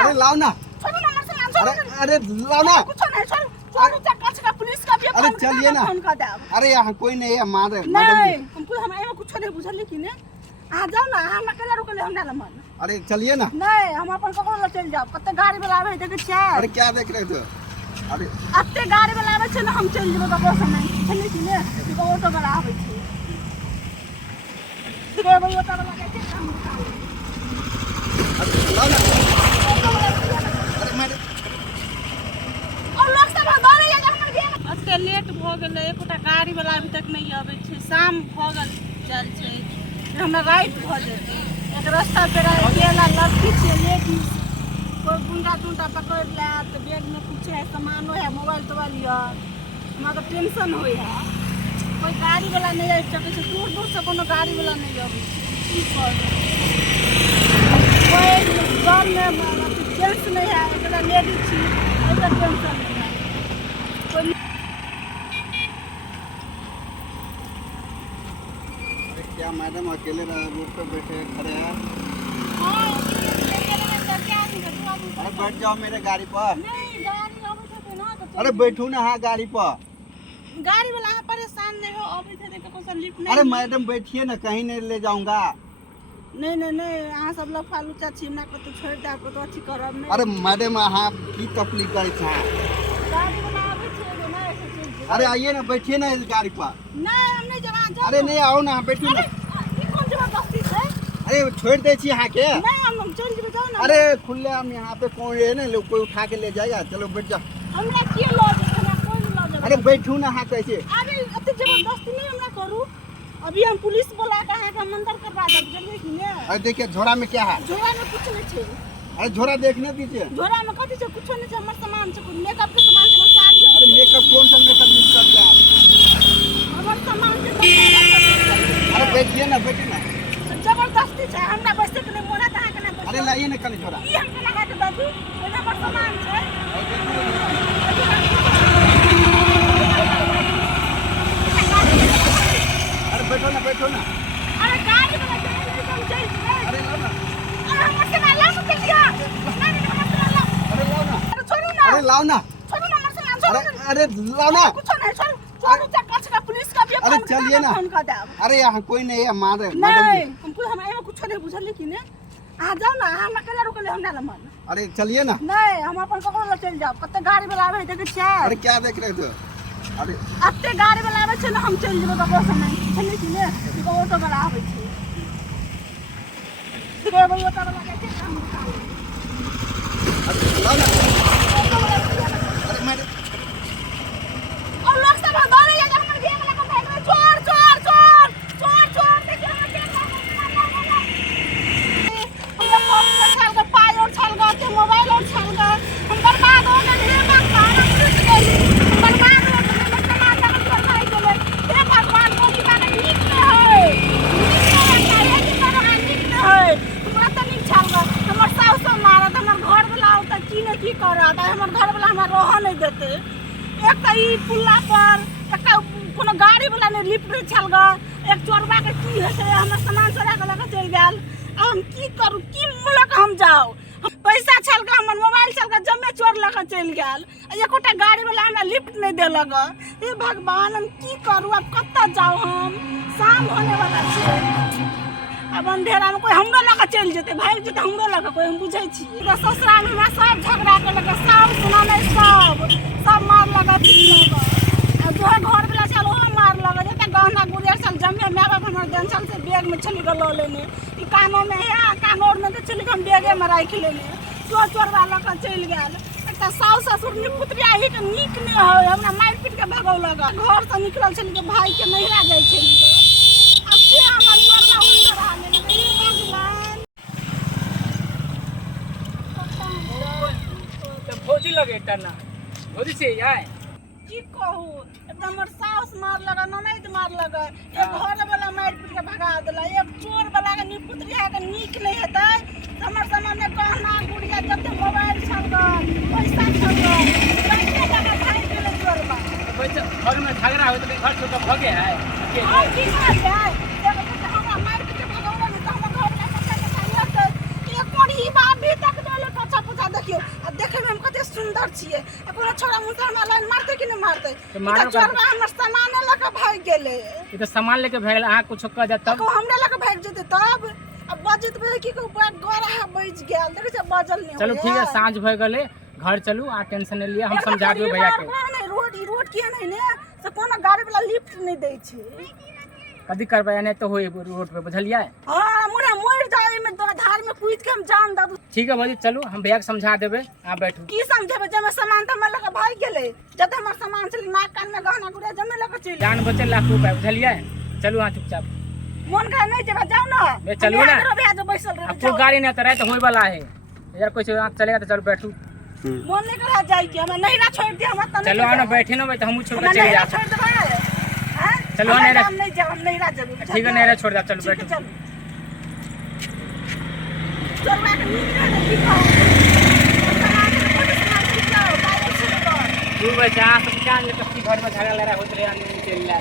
अरे लाओ ना। छोड़ो ना हमसे आंसर। अरे लाओ ना। कुछ नहीं छोड़। छोड़ो चक्का चक्का पुलिस का भी अरे चलिए ना। फोन कर दे। अरे यहाँ कोई नहीं है मैडम। नहीं हमको हम एमे कुछ नहीं बुझली कि ने आ जाओ ना हम अकेला रुकले हमरा ला मन। अरे चलिए ना। नहीं हम अपन ककरो ला चल जाओ कते गाड़ी वाला आवे देखे छै। अरे क्या देख रहे थे? अरे अते गाड़ी वाला आवे छै ना हम चल जेबो ककरो से नहीं बुझली कि ने कि ऑटो वाला आवे छै। देखो भाई ऑटो वाला के काम निकाल। लाओ ना। अरे मैडम और लोग सब दौड़े जा हमर गेल। अते लेट भ गेलै एकोटा गाड़ी वाला अभी तक नहीं आवे छै। शाम भ गेल चल छै हमरा राइट भ जेतै। एक रास्ता पे अकेला लड़की छै लेडीज कोई गुंडा टुंडा पकड़ ले तो बैग में कुछ है सामानो है मोबाइल तोबाइल है हमरा तो टेंशन होय है। कोई गाड़ी वाला नहीं आबि सकै छै दूर दूर से कोनो गाड़ी वाला नहीं आबै छै की कर कोई घर में जेंट्स नहीं है एकरा लेडीज छी एकर टेंशन नहीं है कोई। क्या मैडम अकेले रोड पे बैठे खड़े हैं? हां क्या नहीं अरे बैठ जाओ मेरे गाड़ी पर। नहीं गाड़ी आबै छै ना तो अरे बैठू ना हाँ गाड़ी पर। गाड़ी वाला है परेशान नहीं हो अभी थे देखो कोई लिफ्ट नहीं। अरे मैडम बैठिए ना कहीं नहीं ले जाऊंगा। नहीं नहीं नहीं अहाँ सब लोग फालू चाची हमरा को तो छोड़ दे आपको तो अच्छी करब नहीं। अरे मैडम अहाँ की तकलीफ करे छे? गाड़ी वाला आवे छै ना ऐसे चीज। अरे आइए ना बैठिए ना इस गाड़ी पर। नहीं हम नहीं जवान जा। अरे नहीं आओ ना बैठू ना। अरे ई कौन जबरदस्ती है? अरे छोड़ दे छी यहाँ के। नहीं हम चल जेबे जाओ ना। अरे खुले हम यहाँ पे कौन है ना लोग कोई उठा के ले जाएगा। चलो बैठ जाओ। हमरा के लो हमरा कोई नहीं लो जाए। अरे बैठू ना हाँ कैसे? अरे अते जबरदस्ती नहीं हमरा करू। अभी हम पुलिस बुला के अहाँ के मंदिर करवा देब जल्दी कि ने। अरे देखिए झोरा में क्या है? झोरा में कुछ नहीं छै। अरे झोरा देखने दीजिए। झोरा में कथि छै कुछ नहीं छै हमर सामान छै मेकअप के सामान छै साड़ी। अरे मेकअप कौन सा मेकअप यूज कर रहा है? हमर सामान छै। अरे बैठिए ना बैठिए ना। जबरदस्ती छै हमरा बैसे के नहीं मोना त अहाँ के नहीं। अरे लाइए ना कल झोरा। ई हम के लगा के बाबू ओना हमर सामान छै। अरे बैठो ना बैठो ना। अरे गाड़ी वाला चल चल चल। अरे लाओ ना। अरे हमर सामान ला मत दिया। नहीं नहीं हमर सामान ला। अरे लाओ ना। अरे छोड़ो ना। अरे लाओ ना। छोड़ो ना हमर सामान अरे छोड़ो। अरे लाओ ना। कुछ नहीं छोड़। छोड़ो चक्का चक्का पुलिस का भी अरे चलिए ना। फोन कर दे। अरे यहाँ कोई नहीं है मैडम। नहीं हमको हम एमे कुछ नहीं बुझली कि ने आ जाओ ना हम अकेला रुकले हमरा ला मन। अरे चलिए ना। नहीं हम अपन ककरो ला चल जाओ कते गाड़ी वाला आवे देखे छै। अरे क्या देख रहे थे? अरे अते गाड़ी वाला आवे छै ना हम चल जेबो ककरो से नहीं बुझली कि ने कि ऑटो वाला आवे छै। देखो भाई ऑटो वाला के काम निकाल। अरे लाओ ना। ऑटो वाला अरे मैडम और लोग सब दौड़े जा हमर गेम वाला को भाग रहे चोर चोर चोर चोर चोर देखिए हमर गेम वाला हमरा फोन से छल के पाई और छल के मोबाइल और छल के हम बर्बाद हो गए हे भगवान हम टूट गए बर्बाद हो गए हमर सामान तक छोड़ नहीं गेले हे भगवान मोदी का नीक नहीं है हमरा त नीक छल के हमर साउस मारत हमर घर वाला त की करत हमर घर वाला हमरा रह नहीं देते। एक त ई पुल्ला पर एक कोनो गाड़ी वाला ने लिफ्ट नहीं छल ग एक चोरबा के की है से हमर सामान चोरा के लेके चल गेल। हम की करू की मुलक हम जाओ पैसा छल के हमर मोबाइल छल के जम्मे चोर लेके चल गेल। एकोटा गाड़ी वाला हमरा लिफ्ट नहीं देलक। हे भगवान हम की करू अब कत्ता जाओ हम शाम होने वाला छै अब अंधेरा में कोई हमरो लेके चल जेते भाग जेते हमरो लेके कोई हम बुझै छी। ससुराल में हमरा सब झगड़ा के लेके सब सुना नहीं सब मार लगा पीट लगा जो घर वाला चल वो मार लगा जते गहना गुड़िया चल जम्मे माय बाप हमर जंचल से बैग में चली गलो लेने ई कानो में है कानोर में तो चली हम बैगे में राख लेने चोर चोर वाला का चल गेल। एक सास ससुर पुत्रिया ही के नीक नहीं हो हमरा मार पीट के भगौ लगा घर से निकलल चली के भाई के नहिरा जाय छै अब से हमर चोरवा उतर आ लेने ई भगवान भोजी लगे टना भोजी से आए की कहू एकदम हमर सास मार लगा ननद मार लगा एक घर वाला मार पीट के भगा देला एक चोर वाला के पुत्रिया के नीक नहीं हेतै हमर समय में गहना गुड़िया जते मोबाइल छल ग पैसा छल ग पैसा लगा भाग गेले चोरवा। पैसा घर में झगड़ा होत घर छोटा भगे है और की कर जाए एगो तो हमरा मार पीट के भगौला में त हमर घर में पैसा एक कोड़ी बाप भी तक देले कच्चा पूछा अंदर छिए कोनो छोरा मुंह हमरा लाइन मारते कि नहीं मारते तो मारो तो चोरबा हमर सामान लेके भाग गेले ये तो सामान लेके भागल अहाँ कुछ कह जा तब को हमरा लेके भाग जेते तब अब बजत बे की को बात गोरा है बज गेल देखे छ बजल नहीं चलो ठीक है सांझ भ गले घर चलू आ टेंशन नहीं लिया हम समझा देबे भैया के रोड किया नहीं ने से कोनो गाड़ी वाला लिफ्ट नहीं दै छै कदी करबे नहीं तो होई रोड पे बुझलिए हां मोरा मर जाए में तोरा धार में कूद के हम जान दू ठीक है भौजी चलू हम भैया के समझा देबे आ बैठू की समझेबे जे में सामान त मैं लगा भाग गेले जते हमर सामान चली नाक कान में गहना गुड़िया जमे लगा चली जान बचे लाख रुपए बुझलिए चलू हां चुपचाप मन का नहीं जेबा जाओ ना मैं चलू ना भैया जो बैसल रहे आपको गाड़ी नहीं तो रात होई वाला है यार कुछ चलेगा तो चलो बैठू मन नहीं करा जाए कि हम नहीं रा छोड़ दिया हम त चलो आना बैठे ना तो हम छोड़ के चले जा छोड़ देबे हैं चलो नहीं रा नहीं जा हम नहीं रा जब ठीक है नहीं रा छोड़ दे चलो बैठो चोरवा के नीचे देखी कहो तू बचा सब जान ले कच्ची घर में झगड़ा लड़ा होत रे आदमी चल रहा